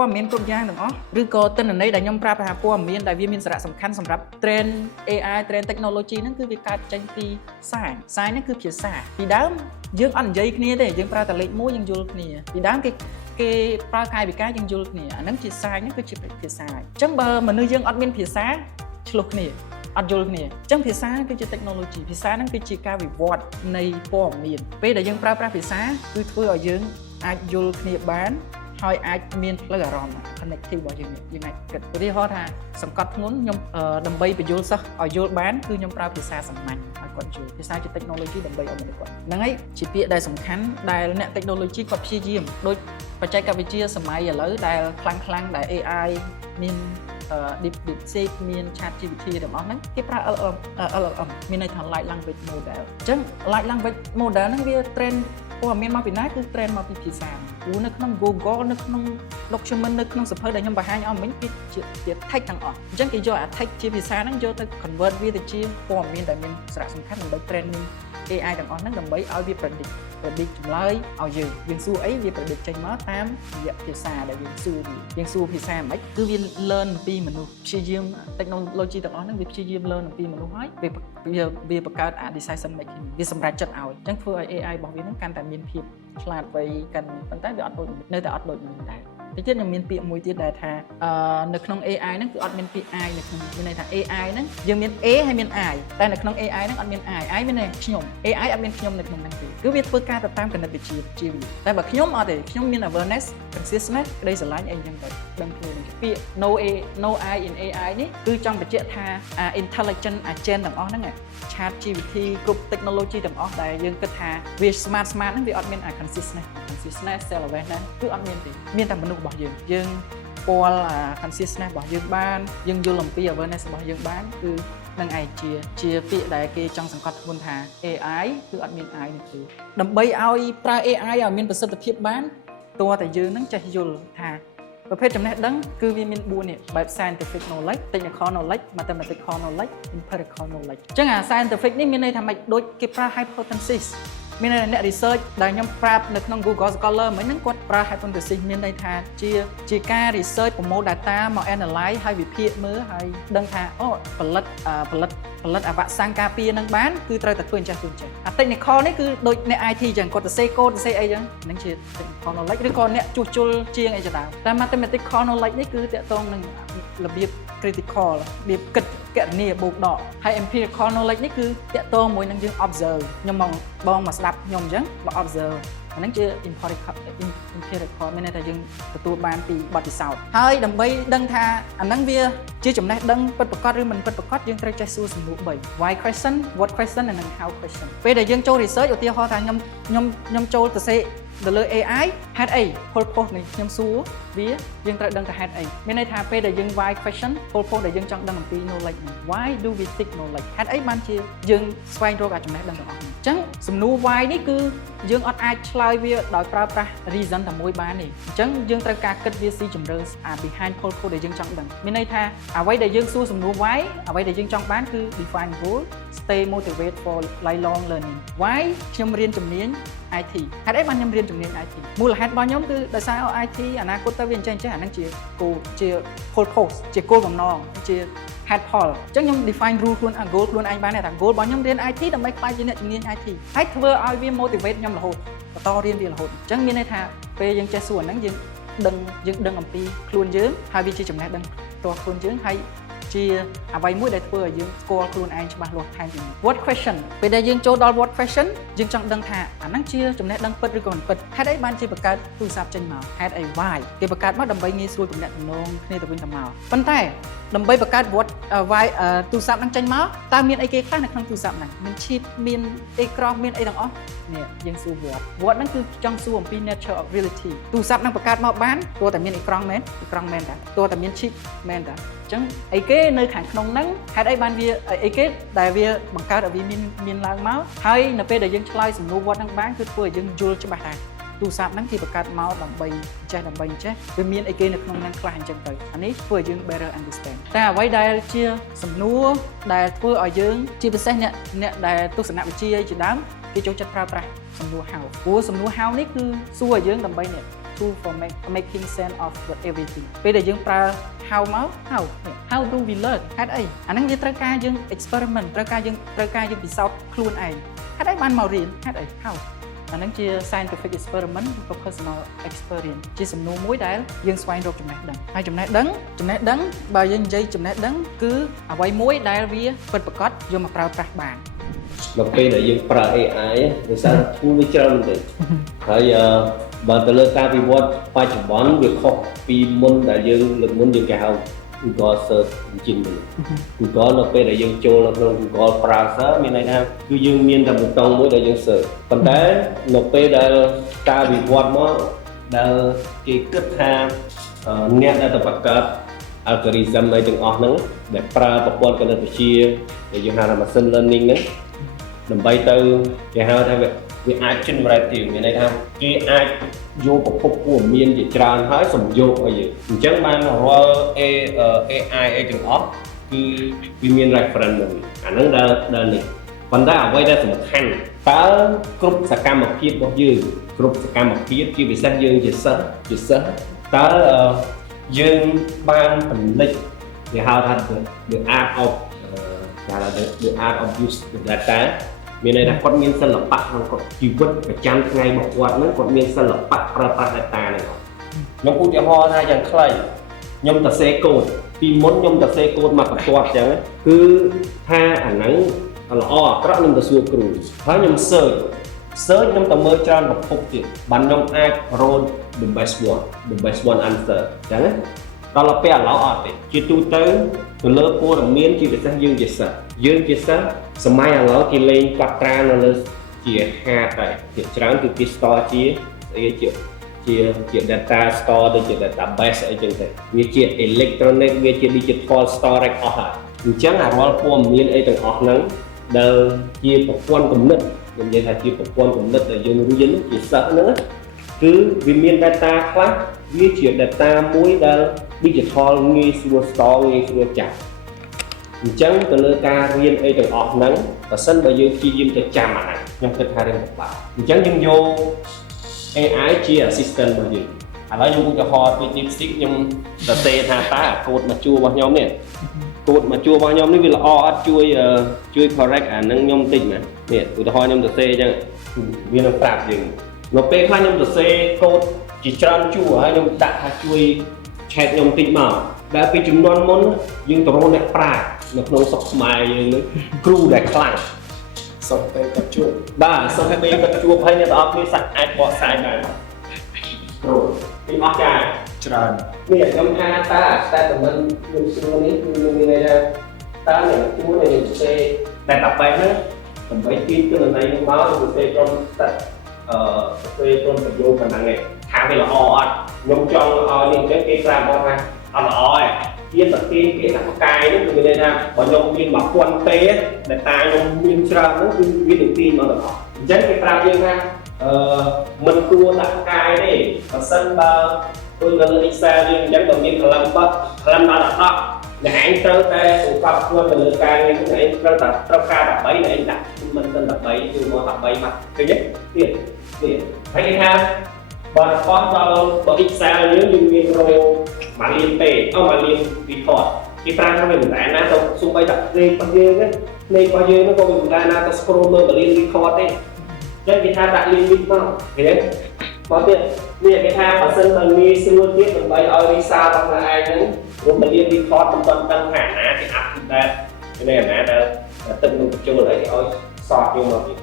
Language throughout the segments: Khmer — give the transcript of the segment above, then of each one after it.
ព័ត៌មានគ្រប់យ៉ាងទាំងអស់ឬក៏ទិន្នន័យដែលខ្ញុំប្រាប់ថាព័ត៌មានដែលវាមានសារៈសំខាន់សម្រាប់ train AI train technology ហ្នឹងគឺវាកើតចេញពីសារហ្នឹងគឺភាសាពីដើមយើងអត់និយាយគ្នាទេយើងប្រើតែលេខ1យើងយល់គ្នាពីដើមគេប្រើកាយវិការយើងយល់គ្នាអាហ្នឹងជាសារហ្នឹងគឺជាភាសាអញ្ចឹងបើមនុស្សយើងអត់មានភាសាឆ្លោះគ្នាអត់យល់គ្នាអញ្ចឹងភាសាគឺជា technology ភាសាហ្នឹងគឺជាការវិវត្តនៃព័ត៌មានពេលដែលយើងប្រើប្រាស់ភាសាគឺធ្វើឲ្យយើងអាចយល់គ្នាបានហើយអាចមានផ្លូវអារម្មណ៍ connective របស់យើងអាចគិតឧទាហរណ៍ថាសង្កត់ធ្ងន់ខ្ញុំដើម្បីបញ្យល់សិស្សឲ្យយល់បានគឺខ្ញុំប្រើភាសាសាមញ្ញឲ្យគាត់យល់ភាសាជា technology ដើម្បីឲ្យមនុស្សគាត់ហ្នឹងហើយជាពាក្យដែលសំខាន់ដែលអ្នក technology គាត់ព្យាយាមដូចបច្ចេកវិទ្យាសម័យឥឡូវដែលខ្លាំងដែល AI មានDeepSeek មាន ChatGPT ទាំងអស់ហ្នឹងគេប្រើ LLM មានន័យថា Large Language Model អញ្ចឹង Large Language Model ហ្នឹងវា train ព័ត៌មានមកពីណាគឺ train មកពីភាសាព្រោះនៅក្នុង Google នៅក្នុង document នៅក្នុងសៀវភៅដែលខ្ញុំបង្ហាញឲ្យមិញគឺជា text ទាំងអស់អញ្ចឹងគេយកអា text ជាភាសាហ្នឹងយកទៅ convert វាទៅជាព័ត៌មានដែលមានសារៈសំខាន់ដើម្បី training AI ទាំងអស់ហ្នឹងដើម្បីឲ្យវា predict ចម្លើយឲ្យយើងសួរអីវា predict ចេញមកតាមរយៈភាសាដែលយើងសួរភាសាមិនគឺវា learn អំពីមនុស្សព្យាយាម technology ទាំងអស់ហ្នឹងវាព្យាយាម learn អំពីមនុស្សហើយវាបង្កើត decision making វាសម្រេចចិត្តឲ្យអញ្ចឹងធ្វើឲ្យ AI របស់វាហ្នឹងកាន់តែមានភាពឆ្លាតវៃកាន់ប៉ុន្តែវាអត់ដូចនៅតែអត់ដូចមនុស្សដែរទីទៀតខ្ញុំមានពាក្យមួយទៀតដែលថានៅក្នុង AI ហ្នឹងគឺអត់មានពាក្យ I នៅក្នុងមានន័យថា AI ហ្នឹងយើងមាន A ហើយមាន I តែនៅក្នុង AI ហ្នឹងអត់មាន I មានតែខ្ញុំ AI អត់មានខ្ញុំនៅក្នុងហ្នឹងទេគឺវាធ្វើការទៅតាមគណិតវិទ្យាតែបើខ្ញុំអត់ទេខ្ញុំមាន awareness consciousness ក្តីស្រឡាញ់អីចឹងទៅដឹងខ្លួនពាក្យ no I in AI នេះគឺចង់បញ្ជាក់ថា intelligent agent ទាំងអស់ហ្នឹង ChatGPT គ្រប់ technology ទាំងអស់ដែលយើងគិតថាវា smart ហ្នឹងវាអត់មាន consciousness self awareness គឺអត់មានទេមានតែមនុស្សរបស់យើងពល consciousness របស់យើងបានយើងយល់អំពី awareness របស់យើងបានគឺនឹងឯងជាពាក្យដែលគេចង់សង្កត់ធ្ងន់ថា AI គឺអត់មាន I នេះទេដើម្បីឲ្យប្រើ AI ឲ្យមានប្រសិទ្ធភាពបានតើតែយើងនឹងចេះយល់ថាប្រភេទចំណេះដឹងគឺវាមាន4នេះបែប scientific knowledge technical knowledge mathematical knowledge empirical knowledge អញ្ចឹងអា scientific នេះមានន័យថាម៉េចដូចគេប្រើ hypothesis មានអ្នក research ដែលខ្ញុំប្រាប់នៅក្នុង Google Scholar មិញហ្នឹងគាត់ប្រើ hypothesis មានន័យថាជាការ research ប្រមូល data មក analyze ហើយវិភាគមើលហើយដឹងថាអូផលិតអាវ៉ាក់សាំងការពារនឹងបានគឺត្រូវតែធ្វើអញ្ចឹងអា technical នេះគឺដូចអ្នក IT អញ្ចឹងគាត់ទៅសេកូដទៅសេអីអញ្ចឹងហ្នឹងជា technical knowledge ឬក៏អ្នកជួសជុលជាងអីជាដើមតែ mathematical knowledge នេះគឺតាក់ទងនឹងរបៀប critical របៀបគិតគណនាបូកដកហើយ empirical knowledge នេះគឺតាក់ទងមួយនឹងយើង observe ខ្ញុំបងមកស្ដាប់ខ្ញុំអញ្ចឹងមក observe អាហ្នឹងជា empirical មានន័យថាយើងទទួលបានពីបទពិសោធន៍ហើយដើម្បីដឹងថាអាហ្នឹងវាជាចំណេះដឹងពិតប្រាកដឬមិនពិតប្រាកដយើងត្រូវចេះសួរសំណួរ3 why question what question and how question ពេលដែលយើងចូល research ឧទាហរណ៍ថាខ្ញុំចូលទៅសេទៅលើ AI ហេតុអី purpose នេះខ្ញុំសួរវាយើងត្រូវដឹងថាហេតុអីមានន័យថាពេលដែលយើង why question purpose ដែលយើងចង់ដឹងអំពី knowledge នេះ why do we seek knowledge ហេតុអីបានជាយើងស្វែងរកចំណេះដឹងទាំងអស់នេះអញ្ចឹងសំណួរ why នេះគឺយើងអត់អាចឆ្លើយវាដោយប្រើប្រាស់ reason តែមួយបានទេអញ្ចឹងយើងត្រូវការគិតវាស៊ីជម្រៅអា behind purpose ដែលយើងចង់ដឹងមានន័យថាអ្វីដែលយើងសួរសំណួរ why អ្វីដែលយើងចង់បានគឺ define goal stay motivated for lifelong learning why ខ្ញុំរៀនជំនាញ IT ហេតុអីបានខ្ញុំរៀនជំនាញ IT មូលហេតុរបស់ខ្ញុំគឺដោយសារ IT អនាគតទៅវាអញ្ចឹងអាហ្នឹងជា purpose ជាគោលបំណងជា headផលអញ្ចឹងខ្ញុំ define rule ខ្លួន goal ខ្លួនឯងបានថា goal របស់ខ្ញុំរៀន IT ដើម្បីក្លាយជាអ្នកជំនាញ IT ហើយធ្វើឲ្យវា motivate ខ្ញុំរហូតបន្តរៀនវារហូតអញ្ចឹងមានន័យថាពេលយើងចេះសួរហ្នឹងយើងដឹងអំពីខ្លួនយើងហើយវាជាចំណេះដឹងផ្ទាល់ខ្លួនយើងហើយជាអ្វីមួយដែលធ្វើឲ្យយើងស្គាល់ខ្លួនឯងច្បាស់លាស់ថែមទៀត what question ពេលដែលយើងចូលដល់ what question យើងចង់ដឹងថាអាហ្នឹងជាចំណេះដឹងពិតឬក៏មិនពិតហេតុអីបានជាបង្កើតទូរស័ព្ទចេញមកហេតុអី why គេបង្កើតមកដើម្បីងាយស្រួលទំនាក់ទំនងគ្នាទៅវិញទៅមកប៉ុន្តែដើម្បីបង្កើត what why ទូរស័ព្ទហ្នឹងចេញមកតើមានអីគេខ្លះនៅក្នុងទូរស័ព្ទហ្នឹងមាន chip មានអេក្រង់មានអីទាំងអស់នេះយើងសួរ what ហ្នឹងគឺចង់សួរអំពី nature of reality ទូរស័ព្ទហ្នឹងបង្កើតមកបានទោះតែមានអេក្រង់មែនតាទោះតែមាន chip មែនតាអញ្ចឹងអីគេនៅខាងក្នុងហ្នឹងហេតុអីបានវាអីគេដែលវាបង្កើតឲ្យវាមានឡើងមកហើយនៅពេលដែលយើងឆ្លើយសំណួរ what ហ្នឹងបានគឺធ្វើឲ្យយើងយល់ច្បាស់ថាទូរស័ព្ទហ្នឹងគេបង្កើតមកដើម្បីចេះវាមានអីគេនៅក្នុងហ្នឹងខ្លះអញ្ចឹងទៅអានេះធ្វើឲ្យយើង better understand តែអ្វីដែលជាសំណួរដែលធ្វើឲ្យយើងជាពិសេសអ្នកដែលទស្សនវិជ្ជាជាដើមគេចូលចិត្តប្រើប្រាស់សំណួរ how ព្រោះសំណួរ how នេះគឺសួរឲ្យយើងដើម្បី tool for making sense of everything ពេលដែលយើងប្រើ how មក how do we learn ហេតុអីអាហ្នឹងវាត្រូវការយើង experiment ត្រូវការយើងពិសោធន៍ខ្លួនឯងហេតុអីបានមករៀនហេតុអី how អាហ្នឹងជា scientific experiment ឬ personal experience ជាសំណួរមួយដែលយើងស្វែងរកចំណេះដឹងហើយចំណេះដឹងបើយើងនិយាយចំណេះដឹងគឺអ្វីមួយដែលវាពិតប្រាកដយកមកប្រើប្រាស់បាននៅពេលដែលយើងប្រើ AI ដោយសារធូលវាច្រើនមែនទេហើយបើទៅលើការវិវត្តបច្ចុប្បន្នវាខុសពីមុនដែលយើងលើកមុនយើងគេហៅ Google Search Engine Google នៅពេលដែលយើងចូលនៅក្នុង Google Browser មានន័យថាគឺយើងមានតែប៊ូតុងមួយដែលយើង search ប៉ុន្តែនៅពេលដែលការវិវត្តមកដែលគេគិតថាអ្នកដែលទៅបង្កើត algorithm អីទាំងអស់ហ្នឹងដែលប្រើប្រព័ន្ធគណិតវិទ្យាដែលយើងហៅថា machine learning ហ្នឹងដើម្បីទៅគេហៅថាវាអាច generative មានន័យថាគេអាចយកប្រភពព័ត៌មានជាច្រើនហើយសំយោគឲ្យយើងអញ្ចឹងបានរាល់ AI អីទាំងអស់គឺវាមាន reference មួយអាហ្នឹងដែលនេះប៉ុន្តែអ្វីដែលសំខាន់តើគ្រប់សកម្មភាពរបស់យើងគ្រប់សកម្មភាពជាពិសេសយើងជាសិស្សតើយើងបានផលិតគេហៅថា the art of the art of use the data មានន័យថាគាត់មានសិល្បៈក្នុងគាត់ជីវិតប្រចាំថ្ងៃរបស់គាត់ហ្នឹងគាត់មានសិល្បៈប្រើប្រាស់ data ហ្នឹងខ្ញុំឧទាហរណ៍ថាយ៉ាងខ្លីខ្ញុំទៅសេកូដពីមុនខ្ញុំទៅសេកូដមកបន្ទាត់អញ្ចឹងគឺថាអាហ្នឹងល្អអាក្រក់ខ្ញុំទៅសួរគ្រូហើយខ្ញុំ search ខ្ញុំទៅមើលច្រើនប្រភពទៀតបានខ្ញុំអាច roll the best one answer អញ្ចឹងដល់ពេលឥឡូវអត់ទេជាទូទៅលើព័ត៌មានជាពិសេសយើងជាសិស្សសម័យឥឡូវគេលេងកត់ត្រានៅលើជាហាតហើយជាច្រើនគឺគេ store ជា data store ដូចជា database អីចឹងទៅវាជា electronic វាជា digital storage អស់ហើយអញ្ចឹងរាល់ព័ត៌មានអីទាំងអស់ហ្នឹងដែលជាប្រព័ន្ធគំនិតខ្ញុំនិយាយថាជាប្រព័ន្ធគំនិតដែលយើងរៀនជាសិស្សហ្នឹងគឺវាមាន data ខ្លះវាជា data មួយដែល digital ងាយស្រួល store ងាយស្រួលចាប់អញ្ចឹងទៅលើការរៀនអីទាំងអស់ហ្នឹងបើសិនបើយើងព្យាយាមទៅចាំអាហ្នឹងខ្ញុំគិតថារឿងពិបាកអញ្ចឹងយើងយក AI ជា assistant របស់យើងឥឡូវខ្ញុំឧទាហរណ៍ដូច DeepSeek ខ្ញុំសរសេរថាតើកូដមកជួររបស់ខ្ញុំនេះវាល្អអត់ជួយ correct អាហ្នឹងខ្ញុំតិចណានេះឧទាហរណ៍ខ្ញុំសរសេរអញ្ចឹងវានឹងប្រាប់យើងនៅពេលខ្លះខ្ញុំសរសេរកូដជាច្រើនជួរហើយខ្ញុំដាក់ថាជួយ chat ខ្ញុំតិចមកដែលពីចំនួនមុនយើងទៅរកអ្នកប្រាជ្ញនៅក្នុងស្រុកខ្មែរយើងនេះគ្រូដែលខ្លាំងសុខពេលគាត់ជួបបាទសុខពេលគាត់ជួបហើយអ្នកទាំងអស់គ្នាសាច់អាចបកស្រាយបានគ្រូពីអស់ចាច្រើននេះខ្ញុំថាតើ statement ខ្ញុំសួរនេះគឺមានន័យថាតើអ្នកជួបនឹងសរសេរតែតែបែបហ្នឹងដើម្បីទាញទិន្នន័យមកសរសេរក្រុមស្ទឹកសរសេរក្រុមប្រយោគប៉ុណ្ណឹងឯងថាវាល្អអត់ខ្ញុំចង់ឲ្យនេះអញ្ចឹងគេប្រាប់មកថាអត់ល្អទេជាប្រទេសគេថាផ្កាយនេះគឺមានន័យថាបើខ្ញុំមាន1000ពេដែលតាខ្ញុំមានច្រើនហ្នឹងគឺវានឹងទាញមកទាំងអស់អញ្ចឹងគេប្រាប់យើងថាមិនគួរដាក់ផ្កាយទេបើសិនបើដូចនៅលើ Excel យើងអញ្ចឹងបើមាន column 10 column ដល់10អ្នកឯងត្រូវតែសង្កត់ខ្លួនទៅលើការងារហ្នឹងឯងត្រូវការ13អ្នកឯងដាក់មិនទៅ13គឺមក13មកឃើញទេទៀតហើយគេថាបើបោះដល់បើ Excel យើងមានរោមួយលានពេមួយលាន report គេប្រើថាវាមិនដែរណាទៅសូម្បីតែភ្នែករបស់យើងហ្នឹងក៏មិនដែរណាទៅ scroll មើលមួយលាន report ទេអញ្ចឹងគេថាដាក់ limit មកឃើញទេមកទៀតនេះគេថាបើសិនបើងាយស្រួលទៀតដើម្បីឲ្យ result របស់ខ្លួនឯងហ្នឹងរួមមួយលាន report មិនទាន់ដឹងថាណាគេ update នេះណាដែលទឹកនឹងបញ្ចូលឲ្យសតយកមកទៀត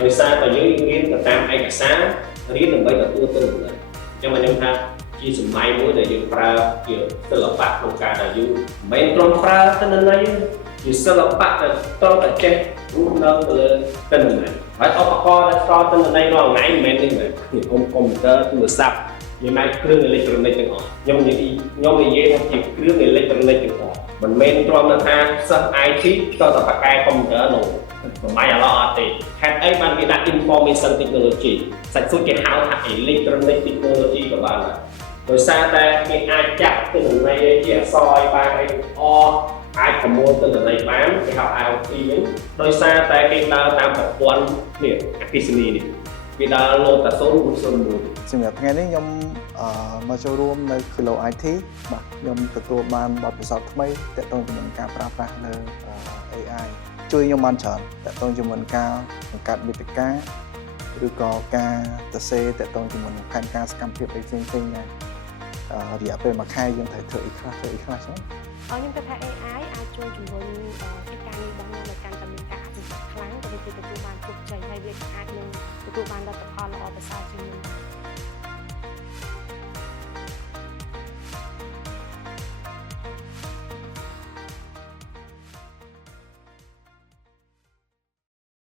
ដោយសារតែយើងរៀនទៅតាមឯកសាររៀនដើម្បីទទួលទិន្នន័យអញ្ចឹងខ្ញុំថាជាសម័យមួយដែលយើងប្រើជាសិល្បៈក្នុងការដែលយើងមិនមែនត្រឹមប្រើទិន្នន័យជាសិល្បៈដែលត្រូវតែចេះរស់នៅទៅលើទិន្នន័យហើយឧបករណ៍ដែលស្គាល់ទិន្នន័យរាល់ថ្ងៃមិនមែនទេកុំព្យូទ័រទូរស័ព្ទនិយាយមកគ្រឿងអេឡិចត្រូនិកទាំងអស់ខ្ញុំនិយាយថាជាគ្រឿងអេឡិចត្រូនិកទាំងអស់មិនមែនត្រឹមថាសិស្ស IT ទៅតែបកកែកុំព្យូទ័រនោះសម័យឥឡូវអត់ទេហេតុអីបានគេដាក់ information technology សាច់សួរគេហៅថា electronic technology ក៏បានដែរដោយសារតែគេអាចចាក់ទិន្នន័យជាអក្សរឲ្យបានអីអាចប្រមូលទិន្នន័យបានគេហៅ IoT វិញដោយសារតែគេដើរតាមប្រព័ន្ធនេះអគ្គិសនីនេះឃ ពីដើរលោតតែ0.01 សម្រាប់ថ្ងៃនេះខ្ញុំមកចូលរួមនៅ Kilo IT បាទខ្ញុំទទួលបានបទពិសោធន៍ថ្មីទាក់ទងជាមួយនឹងការប្រើប្រាស់នៅ AI ជួយខ្ញុំបានច្រើនទាក់ទងជាមួយនឹងការបង្កើតមាតិកាឬក៏ការសរសេរទាក់ទងជាមួយនឹងផែនការសកម្មភាពផ្សេងៗដែររយៈពេល1ខែយើងត្រូវធ្វើអីខ្លះចឹង ខ្ញុំគិតថា AI អាចជួយជំរុញកិច្ចការងាររបស់ខ្ញុំឲ្យកាន់តែមានការអភិវឌ្ឍខ្លាំងក៏ដូចជាទទួលបានជោគជ័យហើយវាអាចនឹងទទួលបានលទ្ធផលល្អប្រសើរជាងមុន